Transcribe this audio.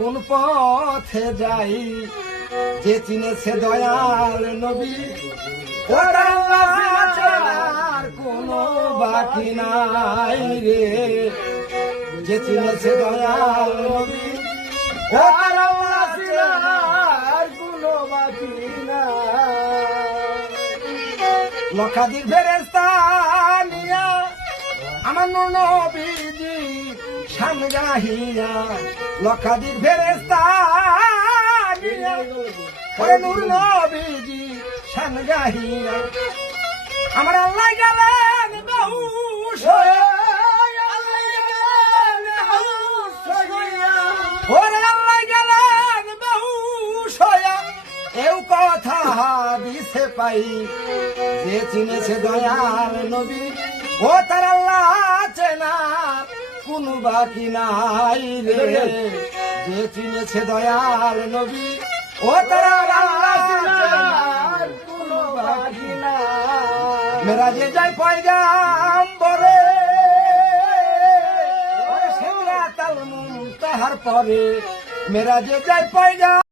কোন পথে যাই, যে চিনেছে দয়াল নবী ওর আল্লাহ চেনার কোনো বাকি নাই রে। যে চিনেছে দয়াল নবী ওর আল্লাহ চেনার কোনো বাকি নাই। লক্ষাধিক ফেরেশতা নিয়া আমার নবীজি সামনে গাহিয়া, লক্ষাধিক ফেরেশতা নিয়া ওরে নূর নবীজি সামনে গাহিয়া, আমার আল্লাহ গেলেন বেহুশ হয়ে, ওরে আল্লাহ গেলেন বেহুশ হয়ে। এও কথা হাদিসে পাই, যে চিনেছে দয়াল নবী ও তার আল্লাহ চেনা কোনো বাকি নাই রে। যে চিনেছে দয়াল নবী ও তার আল্লাহ চেনার কোনো বাকি নাই। মেরাজে যায় পয়গাম্বরে, সিদরাতুল মুনতাহার পরে মেরাজে যায় পয়গাম্বরে।